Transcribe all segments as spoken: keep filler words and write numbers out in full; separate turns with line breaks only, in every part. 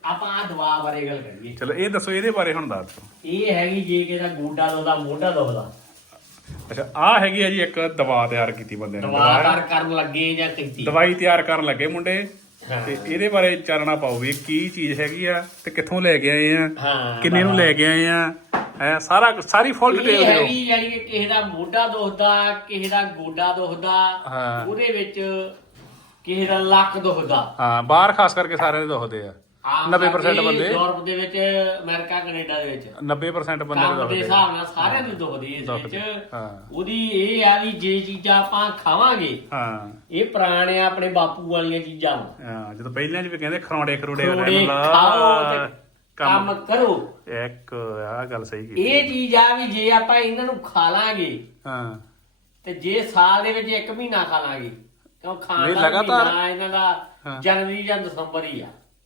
ਆਪਾਂ ਆ ਦਵਾ ਬਾਰੇ ਗੱਲ ਕਰੀਏ।
ਚਲੋ ਇਹ ਦੱਸੋ ਇਹਦੇ ਬਾਰੇ ਹੁਣ ਦੱਸ ਦਿਓ।
ਇਹ ਹੈਗੀ ਜੇ ਕਿਸੇ ਦਾ ਗੋਡਾ ਦੁਖਦਾ ਮੋਢਾ ਦੁਖਦਾ
ਅੱਛਾ ਆਹ ਹੈਗੀ ਆ ਜੀ ਇੱਕ ਦਵਾ ਤਿਆਰ ਕੀਤੀ ਬੰਦੇ ਨੇ
ਦਵਾ ਤਿਆਰ ਕਰਨ ਲੱਗੇ ਜਾਂ ਕੀਤੀ
ਦਵਾਈ ਤਿਆਰ ਕਰਨ ਲੱਗੇ ਮੁੰਡੇ ਤੇ ਇਹਦੇ ਬਾਰੇ ਚਾਨਣਾ ਪਾਓ ਵੀ ਕੀ ਚੀਜ਼ ਹੈਗੀ ਆ ਤੇ ਕਿੱਥੋਂ ਲੈ ਕੇ ਆਏ ਆ
ਹਾਂ
ਕਿੰਨੇ ਨੂੰ ਲੈ ਕੇ ਆਏ ਆ ਹੈ ਸਾਰਾ ਸਾਰੀ ਫੁੱਲ ਡਿਟੇਲ
ਇਹ
ਦਿਓ।
ਹੈਗੀ ਯਾਨੀ ਕਿ ਕਿਸੇ ਦਾ ਮੋਢਾ ਦੁਖਦਾ ਕਿਸੇ ਦਾ ਗੋਡਾ ਦੁਖਦਾ
ਹਾਂ।
ਉਹਦੇ ਵਿੱਚ ਕਿਸੇ ਦਾ ਲੱਕ ਦੁਖਦਾ।
ਹਾਂ ਬਾਹਰ ਖਾਸ ਕਰਕੇ ਸਾਰਿਆਂ ਦੇ ਦੁਖਦੇ ਆ
ਆਮ
ਨੱਬੇ percent
ਕਰਕੇ
ਬੰਦੇ
ਯੂਰਪ ਦੇ ਵਿੱਚ ਅਮਰੀਕਾ ਕੈਨੇਡਾ ਦੇ ਵਿੱਚ
ਨੱਬੇ percent ਬੰਦੇ ਦੇ
ਕੰਮ ਦੇ
ਦੁਖਦੇ ਆ।
ਹਿਸਾਬ ਨਾਲ ਸਾਰਿਆਂ ਨੂੰ ਦੁਖਦੀ ਇਸ
ਦੁਖਦੀ,
ਵਿੱਚ
ਹਾਂ।
ਉਹਦੀ ਇਹ ਆ ਵੀ ਜੇ ਚੀਜ਼ਾਂ ਆਪਾਂ ਖਾਵਾਂਗੇ
ਹਾਂ
ਇਹ ਪੁਰਾਣੇ ਆਪਣੇ ਬਾਪੂ ਵਾਲੀਆਂ ਚੀਜ਼ਾਂ ਵਾ।
ਹਾਂ ਜਦੋਂ ਪਹਿਲਾਂ ਚ ਵੀ ਕਹਿੰਦੇ ਖਰੋੜੇ ਖਰੂੜੇ
ਖਰੋੜੇ ਖਾਓ ਤੇ ਕੰਮ ਕਰੋ।
ਇੱਕ ਆ ਗੱਲ ਸਹੀ ਕੀਤੀ
ਇਹ ਚੀਜ਼ ਆ ਵੀ ਜੇ ਆਪਾਂ ਇਹਨਾਂ ਨੂੰ ਖਾ ਲਾਂਗੇ
ਹਾਂ
ਤੇ ਜੇ ਸਾਲ ਦੇ ਵਿੱਚ ਇੱਕ ਮਹੀਨਾ ਖਾ ਲਾਂਗੇ ਕਿਉਂ ਖਾਣ
ਨਹੀਂ,
ਦਾ
ਲਗਾਤਾਰ।
ਮਹੀਨਾ ਇਹਨਾਂ ਦਾ
ਹਾਂ।
ਜਨਵਰੀ ਜਾਂ ਦਸੰਬਰ ਹੀ ਆ।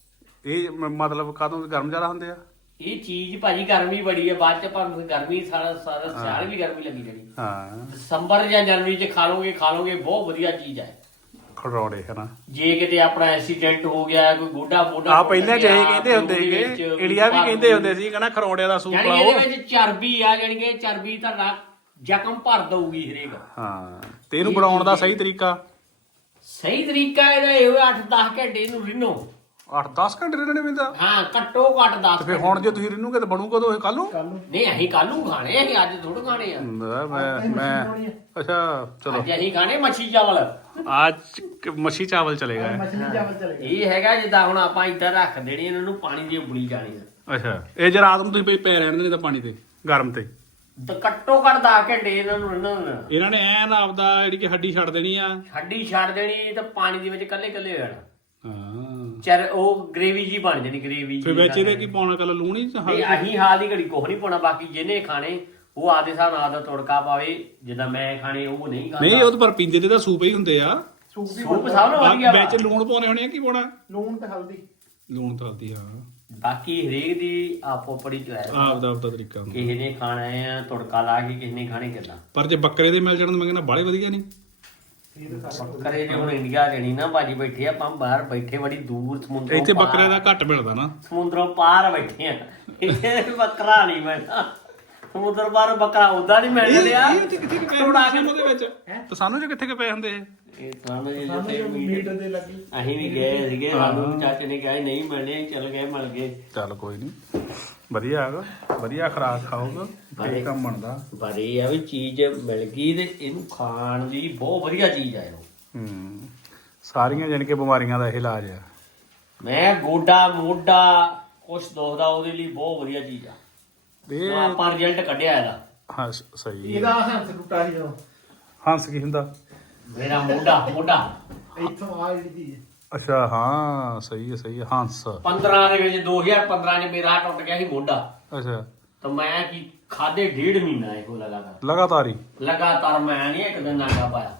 ਇਹ ਮ- ਮਤਲਬ ਕਦੋਂ ਗਰਮ ਜ਼ਿਆਦਾ ਹੁੰਦੇ ਆ
ਇਹ ਚੀਜ਼ ਭਾਜੀ ਗਰਮੀ ਬੜੀ ਹੈ ਬਾਅਦ ਚ ਪਰ ਗਰਮੀ ਸਾਰਾ ਸਾਰਾ ਸਿਆਲ ਵੀ ਗਰਮੀ ਲੱਗੀ ਜਾਣੀ।
ਹਾਂ
ਦਸੰਬਰ ਜਾਂ ਜਨਵਰੀ ਚ ਖਾ ਲੋਗੇ ਖਾ ਲੋਗੇ ਬਹੁਤ ਵਧੀਆ ਚੀਜ਼ ਹੈ।
ਖਰੋੜੇ ਹਨਾ
ਜੇ ਕਿਤੇ ਆਪਣਾ ਐਕਸੀਡੈਂਟ ਹੋ ਗਿਆ ਕੋਈ ਗੋਡਾ ਮੋਢਾ
ਆ
ਟੁੱਟ
ਪਹਿਲਾਂ ਚ
ਗਿਆ,
ਇਹ ਕਹਿੰਦੇ ਹੁੰਦੇ
ਉਹਦੇ
ਸੀਗੇ
ਵਿੱਚ
ਇੰਡੀਆ ਵੀ
ਭਾਰ
ਕਹਿੰਦੇ ਹੁੰਦੇ ਸੀ ਕਹਿੰਦਾ ਖਰੋੜਿਆਂ ਦਾ ਸੂਪ
ਯਾਨੀ
ਲਾਓ
ਇਹਦੇ ਵਿੱਚ ਚਰਬੀ ਆ ਜਾਣੀ ਕਿ ਚਰਬੀ ਤੁਹਾਡਾ ਜ਼ਖਮ ਭਰ ਦਊਗੀ ਹਰੇਕ।
ਹਾਂ ਤੇ ਇਹਨੂੰ ਬਣਾਉਣ ਦਾ ਸਹੀ ਤਰੀਕਾ
ਸਹੀ ਤਰੀਕਾ ਇਹਦਾ ਇਹ ਹੋਇਆ ਅੱਠ ਦਸ ਘੰਟੇ ਇਹਨੂੰ ਰਿੰਨੋ।
ਅੱਠ ਦਸ ਘੰਟੇ ਰਹਿਣੇ ਪੈਂਦਾ
ਹਾਂ ਘੱਟੋ ਘੱਟ ਦਸ
ਤੇ ਫਿਰ ਹੁਣ ਜੇ ਤੁਸੀਂ ਰਿੰਨੂਗੇ ਤਾਂ ਬਣੂ ਕਦੋਂ ਇਹ ਕੱਲ ਨੂੰ
ਨਹੀਂ ਅਸੀਂ ਕੱਲ ਨੂੰ ਖਾਣੇ ਅਸੀਂ ਅੱਜ ਥੋੜਾ ਖਾਣੇ ਆ।
ਮੈਂ ਮੈਂ ਅੱਛਾ ਚਲੋ
ਅੱਜ ਅਸੀਂ ਖਾਣੇ ਮੱਛੀ ਚਾਵਲ।
ਅੱਜ ਮੱਛੀ ਚਾਵਲ ਚਲੇਗਾ
ਇਹ ਹੈਗਾ ਜਿੱਦਾਂ ਹੁਣ ਆਪਾਂ ਇੱਧਰ ਰੱਖ ਦੇਣੀ ਇਹਨਾਂ ਨੂੰ ਪਾਣੀ ਦੀ ਉਬਲੀ ਜਾਣੀ ਆ
ਅੱਛਾ ਇਹ ਜੇ ਰਾਤ ਨੂੰ ਤੁਸੀਂ ਪਈ ਪੈ ਰਹਿਣ ਦੇ ਤਾਂ ਪਾਣੀ ਤੇ ਗਰਮ ਤੇ
ਤੇ ਘੱਟੋ ਘੱਟ ਦਸ ਘੰਟੇ ਇਹਨਾਂ ਨੂੰ ਰਿੰਨਣ।
ਇਹਨਾਂ ਨੇ ਐਨ ਆਪਦਾ ਜਿਹੜੀ ਕਿ ਹੱਡੀ ਛੱਡ ਦੇਣੀ ਆ
ਹੱਡੀ ਛੱਡ ਦੇਣੀ ਤੇ ਪਾਣੀ ਦੇ ਵਿੱਚ ਕੱਲੇ ਕੱਲੇ ਹੋ ਜਾਣਾ।
ਹਾਂ
ਚਰ ਉਹ ਗ੍ਰੇਵੀ ਜੀ ਬਣ ਜਾਣੀ ਗ੍ਰੇਵੀ
ਫਿਰ ਵਿੱਚ ਇਹਦੇ ਕੀ ਪਾਉਣਾ ਕੱਲ ਲੂਣ ਹੀ
ਨਹੀਂ ਅਸੀਂ ਹਾਲ ਦੀ ਘੜੀ ਕੁਛ ਨਹੀਂ ਪਾਉਣਾ ਬਾਕੀ ਜਿਹਨੇ ਖਾਣੇ ਉਹ ਆਦੇ ਹਿਸਾਬ ਨਾਲ ਦਾ ਤੜਕਾ ਪਾਵੇ ਜਿੱਦਾਂ ਮੈਂ ਖਾਣੇ ਉਹ ਨਹੀਂ ਖਾਂਦਾ।
ਨਹੀਂ ਉਹ ਤਾਂ ਪਰ ਪੀਂਦੇ ਤੇ ਤਾਂ ਸੂਪ ਹੀ ਹੁੰਦੇ ਆ
ਸੂਪ ਸਭ ਨੂੰ ਵਧੀਆ ਵਾ।
ਵਿੱਚ ਲੂਣ ਪਾਉਣੇ ਹੋਣੇ ਆ ਕੀ ਪਾਉਣਾ
ਲੂਣ ਤੇ ਹਲਦੀ
ਲੂਣ ਤਾਂ ਹਲਦੀ ਹਾਂ
ਬਾਕੀ ਹਰੇਕ ਦੀ ਆਪੋ ਆਪਣੀ ਚੁਆਇਸ
ਆਪਦਾ ਆਪਦਾ ਤਰੀਕਾ ਹੁੰਦਾ
ਕਿਸੇ ਨੇ ਖਾਣਾ ਹੈ ਤੜਕਾ ਲਾ ਕੇ ਕਿਸੇ ਨੇ ਖਾਣੇ ਕਿੱਦਾਂ।
ਪਰ ਜੇ ਬੱਕਰੇ ਦੇ ਮਿਲ ਜਾਣ ਤਾਂ ਮੈਂ ਕਹਿੰਦਾ ਬਾਲੇ ਵਧੀਆ ਨਹੀਂ
ਬੱਕਰੇ ਜੇ ਹੁਣ ਇੰਡੀਆ ਜਣੀ ਨਾ ਬਾਜੀ ਬੈਠੇ ਆ ਆਪਾਂ ਬਾਹਰ ਬੈਠੇ ਬੜੀ ਦੂਰ ਸਮੁੰਦਰੋਂ
ਇੱਥੇ
ਪਾਰ-
ਬੱਕਰੇ ਦਾ ਘੱਟ ਮਿਲਦਾ ਨਾ
ਸਮੁੰਦਰੋਂ ਪਾਰ ਬੈਠੇ ਆ ਇੱਥੇ ਬੱਕਰਾ ਨਹੀਂ ਮਿਲਦਾ। ਸਮੁੰਦਰ ਪਾਰ ਬੱਕਰਾ ਉਦਾਂ ਨਹੀਂ ਮਿਲ ਰਿਹਾ।
ਕਿੱਥੇ ਕਿੱਥੇ ਪਏ ਹੁੰਦੇ ਉਹਦੇ ਵਿੱਚ ਤਾਂ ਸਾਨੂੰ ਜੋ ਕਿੱਥੇ ਕਿ ਪਏ ਹੁੰਦੇ ਇਹ
ਇਹ ਸਾਨੂੰ ਜੇ
ਸਾਨੂੰ
ਜਿੱਥੇ
ਮੀਟ ਦੇ ਲੱਗੀ
ਅਸੀਂ ਵੀ ਗਏ ਸੀਗੇ ਸਾਨੂੰ ਚਾਚੇ ਨੇ ਕਿਹਾ ਸੀ ਨਹੀਂ ਮਿਲਣੇ ਚੱਲ ਗਏ ਮਿਲ ਗਏ।
ਚੱਲ ਕੋਈ ਨਹੀਂ ਵਧੀਆ ਹੈਗਾ ਵਧੀਆ ਖੁਰਾਕ ਖਾਓਗਾ ਇਹ ਕੰਮ ਬਣਦਾ
ਪਰ ਇਹ ਆ ਵੀ ਚੀਜ਼ ਮਿਲ ਗਈ ਤੇ ਇਹਨੂੰ ਖਾਣ ਦੀ ਬਹੁਤ ਵਧੀਆ ਚੀਜ਼ ਆ ਇਹ।
ਹੂੰ ਸਾਰੀਆਂ ਜਾਣੀ ਕਿ ਬਿਮਾਰੀਆਂ ਦਾ ਇਹ ਇਲਾਜ ਆ
ਮੈਂ ਗੋਡਾ ਮੋਢਾ ਕੁਛ ਦੁਖਦਾ ਉਹਦੇ ਲਈ ਬਹੁਤ ਵਧੀਆ ਚੀਜ਼ ਆ।
ਇਹ
ਆਪਾਂ ਰਿਜ਼ਲਟ ਕੱਢਿਆ ਇਹਦਾ।
ਹਾਂ ਸ- ਸਹੀ
ਇਹਦਾ ਹੰਸ ਟੁੱਟਾ ਸੀ ਜਦੋਂ
ਹੰਸ ਕੀ ਹੁੰਦਾ
ਮੇਰਾ ਮੋਢਾ ਮੋਢਾ
ਇੱਥੋਂ ਆ ਜਿਹੜੀ ਚੀਜ਼
ਅੱਛਾ ਹਾਂ ਸਹੀ ਹੈ ਸਹੀ ਹੈ ਹੰਸ
ਪੰਦਰਾਂ ਦੇ ਵਿੱਚ ਦੋ ਹਜ਼ਾਰ ਪੰਦਰਾਂ ਚ ਮੇਰਾ ਟੁੱਟ ਗਿਆ ਸੀ ਮੋਢਾ
ਅੱਛਾ
ਤਾਂ ਮੈਂ ਕੀ ਖਾਦੇ ਡੇਢ ਮਹੀਨਾ ਇਹੋ ਲਗਾਤਾਰ
ਲਗਾਤਾਰ ਹੀ
ਲਗਾਤਾਰ ਮੈਂ ਨਹੀਂ ਇੱਕ ਦਿਨ ਨਾਗਾ ਪਾਇਆ।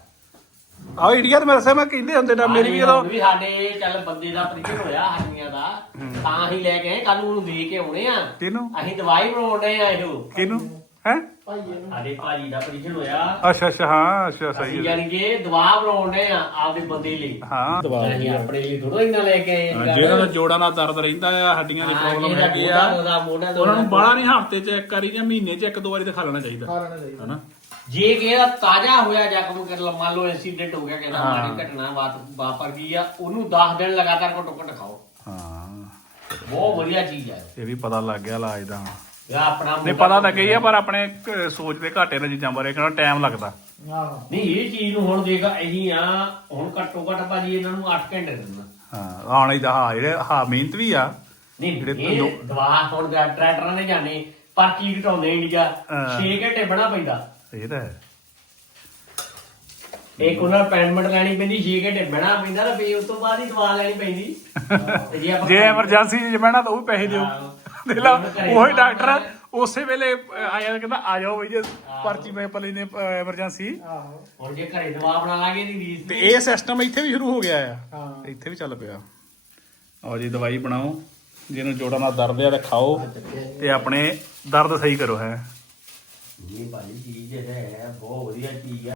ਆ ਇੰਡੀਆ ਤੇ ਮੇਰੇ ਸੇ ਮੈਂ ਕਹਿੰਦੇ ਹੁੰਦੇ ਨਾ ਮੇਰੀ ਵੀ ਜਦੋਂ
ਵੀ ਸਾਡੇ ਚੱਲ ਬੰਦੇ ਦਾ ਪ੍ਰੀਖਣ ਹੋਇਆ ਹਰਨੀਆਂ ਦਾ ਤਾਂ ਅਸੀਂ ਲੈ ਕੇ ਆਏ ਕੱਲ ਨੂੰ ਉਹਨੂੰ ਦੇ ਕੇ ਆਉਣੇ ਆ।
ਕਿਹਨੂੰ
ਅਸੀਂ ਦਵਾਈ ਬਣਾਉਣੇ ਆ ਇਹੋ
ਕਿਹਨੂੰ ਹੈ
ਭਾਈ ਇਹਨੂੰ
ਸਾਡੇ ਭਾਜੀ ਦਾ ਪ੍ਰੀਖਣ ਹੋਇਆ
ਅੱਛਾ ਅੱਛਾ ਹਾਂ ਅੱਛਾ ਸਹੀ
ਅਸੀਂ
ਹੈ
ਜਾਨੀ ਕਿ ਦਵਾ ਬਣਾਉਣੇ ਆ ਆਪਦੇ ਬੰਦੇ ਲਈ।
ਹਾਂ
ਅਸੀਂ ਆਪਣੇ ਲਈ ਥੋੜਾ ਇੰਨਾ ਲੈ ਕੇ ਆਏ
ਹਾਂ, ਜਿਹਨਾਂ ਦਾ ਜੋੜਾਂ ਦਾ ਦਰਦ ਰਹਿੰਦਾ ਆ ਹੱਡੀਆਂ ਦੀ ਪ੍ਰੋਬਲਮ ਹੈਗੀ ਆ ਉਹਨਾਂ ਨੂੰ ਬਾਹਲਾ ਨਹੀਂ ਹਫਤੇ ਚ ਇੱਕ ਵਾਰੀ ਜਾਂ ਮਹੀਨੇ ਚ ਇੱਕ ਦੋ ਵਾਰੀ ਤਾਂ ਖਾ ਲੈਣਾ ਚਾਹੀਦਾ
ਖਾ ਲੈਣਾ ਚਾਹੀਦਾ
ਹਨਾ
ਜੇ ਕਿਸੇ ਦਾ ਤਾਜ਼ਾ ਹੋਇਆ ਜ਼ਖਮ ਕਰ ਲ ਮੰਨ ਲਓ ਐਕਸੀਡੈਂਟ ਹੋ ਗਿਆ ਕਹਿੰਦਾ ਮਾੜੀ ਘਟਨਾ ਵਾਤ ਵਾਪਰ ਗਈ ਆ ਉਹਨੂੰ ਦਸ ਦਿਨ ਲਗਾਤਾਰ ਘੱਟੋ ਘੱਟ ਖਾਓ।
ਹਾਂ
ਬਹੁਤ ਵਧੀਆ ਚੀਜ਼ ਆ
ਇਹ ਵੀ ਪਤਾ ਲੱਗ ਗਿਆ ਇਲਾਜ ਦਾ
ਇਹ ਆਪਣਾ
ਨਹੀਂ ਪਤਾ ਤਾਂ ਕਹੀ ਆ ਪਰ ਆਪਣੇ ਕ- ਸੋਚਦੇ ਘਾਟੇ ਨਾਲ ਚੀਜ਼ਾਂ ਬਾਰੇ ਕਿਹੜਾ ਟਾਈਮ ਲੱਗਦਾ
ਆਹੋ
ਨਹੀਂ ਇਹ ਚੀਜ਼ ਨੂੰ ਹੁਣ ਦੇਖ ਅਸੀਂ ਆ ਹੁਣ ਘੱਟੋ ਘੱਟ ਭਾਜੀ ਇਹਨਾਂ ਨੂੰ ਅੱਠ ਘੰਟੇ ਦਿੰਦਾ।
ਹਾਂ ਆਉਣਾ ਹੀ ਤਾਂ ਹਾਂ ਜਿਹੜੇ ਹਾਂ ਮਿਹਨਤ ਵੀ ਆ
ਨਹੀਂ
ਜਿਹੜੇ
ਇਹ
ਲੋ-
ਦਵਾ ਹੁਣ ਦਾ ਟਰੈਕਟਰਾਂ ਨੇ ਜਾਣੇ ਪਰਚੀ ਘਟਾਉਂਦੇ ਇੰਡੀਆ
ਹਾਂ।
ਛੇ ਘੰਟੇ ਬਣਾ ਪੈਂਦਾ।
ਇਹ ਤਾਂ ਹੈ
ਇੱਕ ਉਹਨਾਂ ਅਪਾਇੰਟਮੈਂਟ ਲੈਣੀ ਪੈਂਦੀ ਛੇ ਘੰਟੇ ਬਣਾ ਪੈਂਦਾ ਤੇ ਫਿਰ ਉਸ ਤੋਂ ਬਾਅਦ ਹੀ ਦਵਾ ਲੈਣੀ ਪੈਂਦੀ ਤੇ ਜੇ ਆਪਾਂ
ਜੇ ਐਮਰਜੈਂਸੀ ਚ ਬਹਿਣਾ ਤਾਂ ਉਹ ਵੀ ਪੈਸੇ ਦਿਓ
ਹਾਂ।
ਦੇਖ ਲਾ ਉਹੀ ਡਾਕਟਰ ਉਸੇ ਵੇਲੇ ਆਇਆ ਕਹਿੰਦਾ ਆ ਜਾਓ ਬਈ ਜੇ ਪਰਚੀ ਮੈਂ ਪਲੀ ਨੇ ਐਮਰਜੈਂਸੀ
ਆਹੋ
ਹੁਣ ਜੇ ਘਰੇ ਦਵਾ ਬਣਾ ਲਾਂਗੇ ਦੀ ਰੀਸ
ਤੇ ਇਹ ਸਿਸਟਮ ਇੱਥੇ ਵੀ ਸ਼ੁਰੂ ਹੋ ਗਿਆ ਆ
ਹਾਂ
ਇੱਥੇ ਵੀ ਚੱਲ ਪਿਆ ਆਓ ਜੀ ਦਵਾਈ ਬਣਾਓ ਜਿਹਨੂੰ ਜੋੜਾਂ ਦਾ ਦਰਦ ਆ ਤੇ ਖਾਓ ਤੇ ਆਪਣੇ ਦਰਦ ਸਹੀ ਕਰੋ ਹੈ
ਇਹ ਭਾਈ ਚੀਜ਼ ਹੈ ਬਹੁਤ ਵਧੀਆ ਚੀਜ਼ ਹੈ।